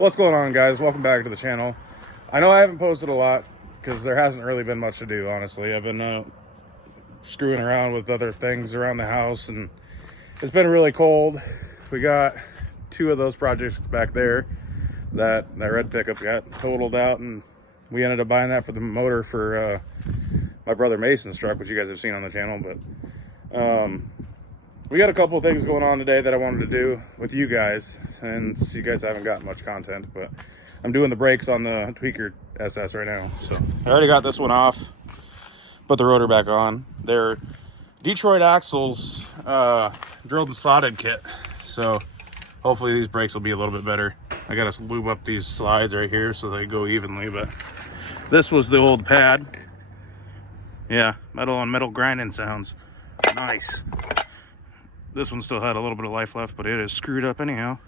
What's going on, guys? Welcome back to the channel. I know I haven't posted a lot because there hasn't really been much to do, honestly. I've been screwing around with other things around the house, and it's been really cold. We got two of those projects back there that red pickup got totaled out, and we ended up buying that for the motor for my brother Mason's truck, which you guys have seen on the channel. But we got a couple of things going on today that I wanted to do with you guys, since you guys haven't gotten much content. But I'm doing the brakes on the Tweeker SS right now. So I already got this one off, put the rotor back on. They're Detroit axles, drilled and slotted kit. So hopefully these brakes will be a little bit better. I got to lube up these slides right here so they go evenly. But this was the old pad. Yeah, metal on metal grinding sounds. Nice. This one still had a little bit of life left, but it is screwed up anyhow.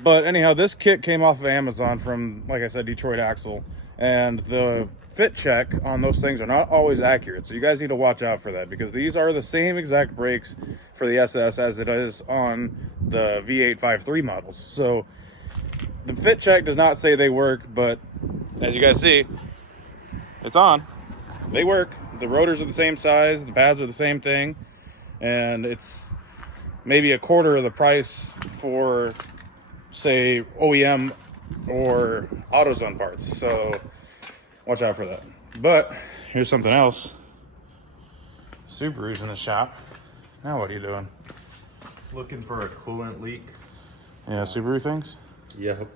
But anyhow, this kit came off of Amazon from, like I said, Detroit Axle, and the fit check on those things are not always accurate. So you guys need to watch out for that, because these are the same exact brakes for the SS as it is on the V853 models. So the fit check does not say they work, but as you guys see, it's on. They work. The rotors are the same size, the pads are the same thing. And it's maybe a quarter of the price for, say, OEM or AutoZone parts. So watch out for that. But here's something else. Subaru's in the shop. Now what are you doing? Looking for a coolant leak. Yeah, Subaru things? Yep.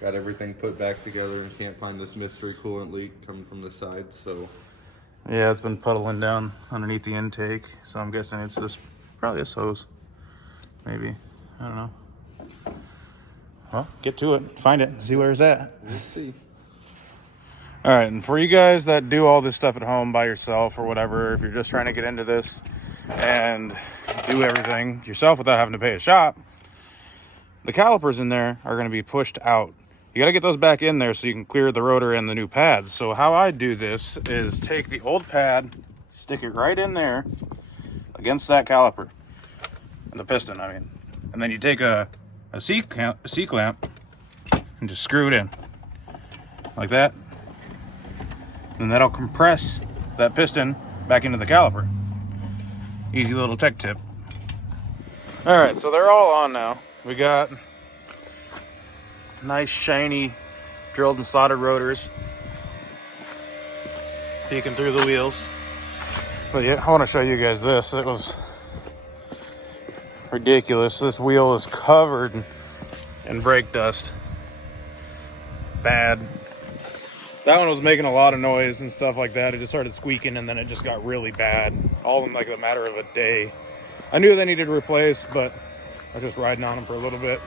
Got everything put back together and can't find this mystery coolant leak coming from the side, so... Yeah, it's been puddling down underneath the intake, so I'm guessing it's this, probably this hose. Maybe. I don't know. Well, get to it. Find it. See where it's at. We'll see. All right, and for you guys that do all this stuff at home by yourself or whatever, if you're just trying to get into this and do everything yourself without having to pay a shop, the calipers in there are going to be pushed out. You got to get those back in there so you can clear the rotor and the new pads. So how I do this is take the old pad, stick it right in there against that caliper, and the piston, I mean. And then you take a C-clamp and just screw it in like that. And that'll compress that piston back into the caliper. Easy little tech tip. All right, so they're all on now. We got nice shiny drilled and slotted rotors peeking through the wheels. But yeah, I want to show you guys this. It was ridiculous. This wheel is covered in brake dust. Bad. That one was making a lot of noise and stuff like that. It just started squeaking, and then it just got really bad, all in like a matter of a day. I knew they needed replaced, but I was just riding on them for a little bit.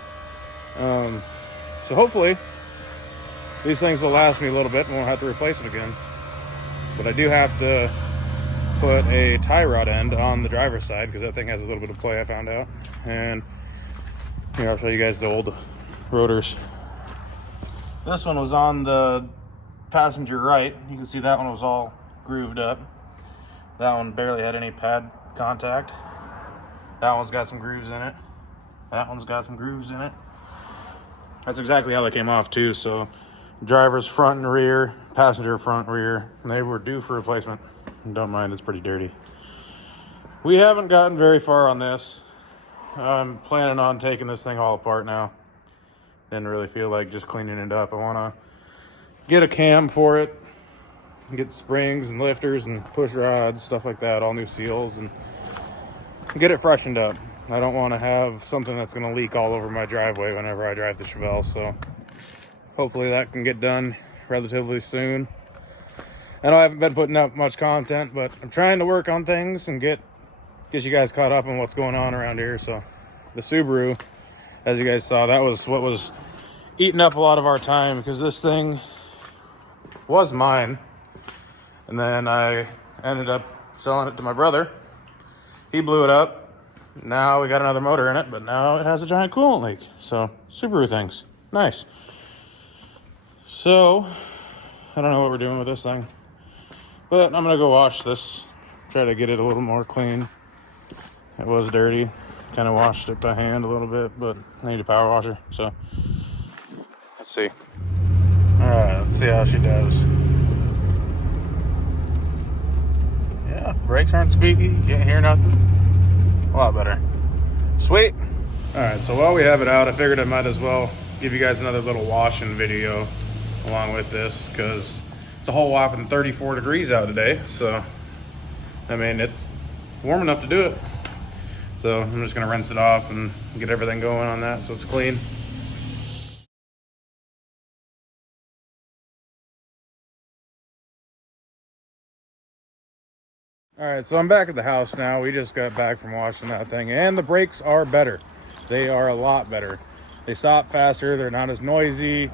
So hopefully these things will last me a little bit and won't have to replace it again. But I do have to put a tie rod end on the driver's side, because that thing has a little bit of play, I found out. And here, I'll show you guys the old rotors. This one was on the passenger right. You can see that one was all grooved up. That one barely had any pad contact. That one's got some grooves in it. That one's got some grooves in it. That's exactly how they came off too. So driver's front and rear, passenger front, rear, they were due for replacement. Don't mind, it's pretty dirty. We haven't gotten very far on this. I'm planning on taking this thing all apart now. Didn't really feel like just cleaning it up. I want to get a cam for it, get springs and lifters and push rods, stuff like that, all new seals, and get it freshened up. I don't want to have something that's going to leak all over my driveway whenever I drive the Chevelle, so hopefully that can get done relatively soon. I know I haven't been putting up much content, but I'm trying to work on things and get you guys caught up on what's going on around here. So the Subaru, as you guys saw, that was what was eating up a lot of our time, because this thing was mine, and then I ended up selling it to my brother. He blew it up. Now we got another motor in it, but now it has a giant coolant leak. So Subaru things, nice. So I don't know what we're doing with this thing, but I'm gonna go wash this, try to get it a little more clean. It was dirty, kind of washed it by hand a little bit, but I need a power washer. So Let's see. Alright, let's see how she does. Yeah, brakes aren't squeaky. You can't hear nothing. A lot better. Sweet. Alright, so while we have it out, I figured I might as well give you guys another little washing video along with this, because it's a whole whopping 34 degrees out today. So, I mean, it's warm enough to do it. So I'm just going to rinse it off and get everything going on that so it's clean. Alright, so I'm back at the house now. We just got back from washing that thing, and the brakes are better. They are a lot better. They stop faster. They're not as noisy.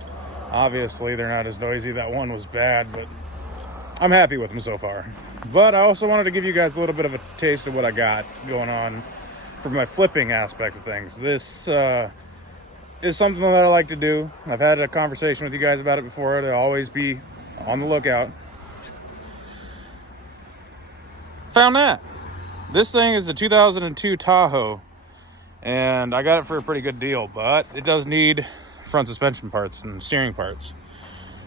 Obviously, they're not as noisy. That one was bad, but I'm happy with them so far. But I also wanted to give you guys a little bit of a taste of what I got going on for my flipping aspect of things. This is something that I like to do. I've had a conversation with you guys about it before. To always be on the lookout. Found that. This thing is a 2002 Tahoe, and I got it for a pretty good deal, but it does need front suspension parts and steering parts.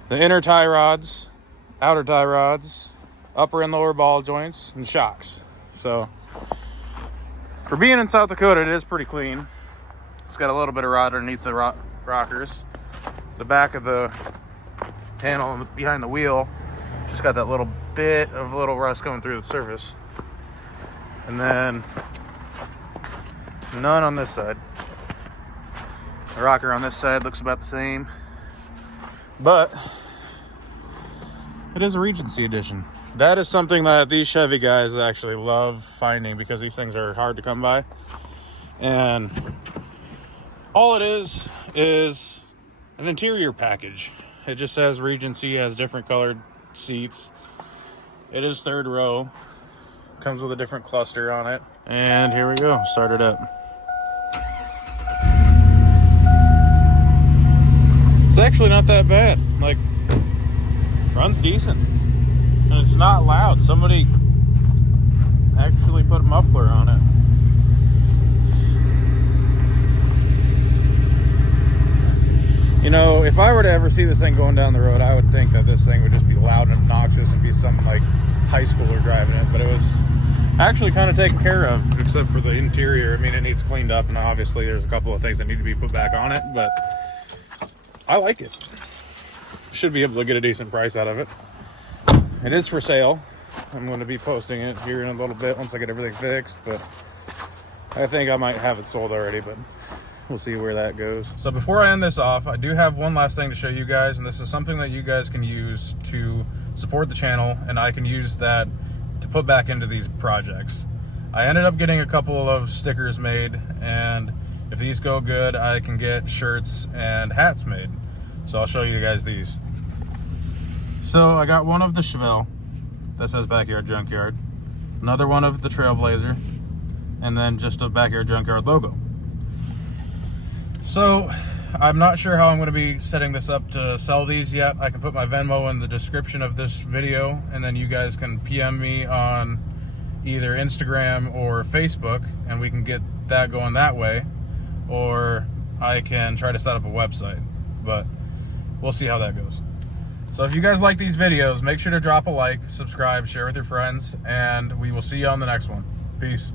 The inner tie rods, outer tie rods, upper and lower ball joints, and shocks. So for being in South Dakota, it is pretty clean. It's got a little bit of rot underneath the rockers. The back of the panel behind the wheel just got that little bit of little rust coming through the surface. And then none on this side. The rocker on this side looks about the same, but it is a Regency edition. That is something that these Chevy guys actually love finding, because these things are hard to come by. And all it is an interior package. It just says Regency, has different colored seats. It is third row. Comes with a different cluster on it. And here we go. Start it up. It's actually not that bad. Like, runs decent. And it's not loud. Somebody actually put a muffler on it. You know, if I were to ever see this thing going down the road, I would think that this thing would just be loud and obnoxious and be some like high schooler driving it, but it was actually kind of taken care of, except for the interior. I mean, it needs cleaned up, and obviously there's a couple of things that need to be put back on it, but I like it. Should be able to get a decent price out of it. It is for sale. I'm going to be posting it here in a little bit once I get everything fixed, but I think I might have it sold already, but we'll see where that goes. So before I end this off, I do have one last thing to show you guys, and this is something that you guys can use to support the channel, and I can use that to put back into these projects. I ended up getting a couple of stickers made, and if these go good, I can get shirts and hats made. So I'll show you guys these. So I got one of the Chevelle that says Backyard Junkyard, another one of the Trailblazer, and then just a Backyard Junkyard logo. So I'm not sure how I'm going to be setting this up to sell these yet. I can put my Venmo in the description of this video, and then you guys can PM me on either Instagram or Facebook, and we can get that going that way. Or I can try to set up a website, but we'll see how that goes. So if you guys like these videos, make sure to drop a like, subscribe, share with your friends, and we will see you on the next one. Peace.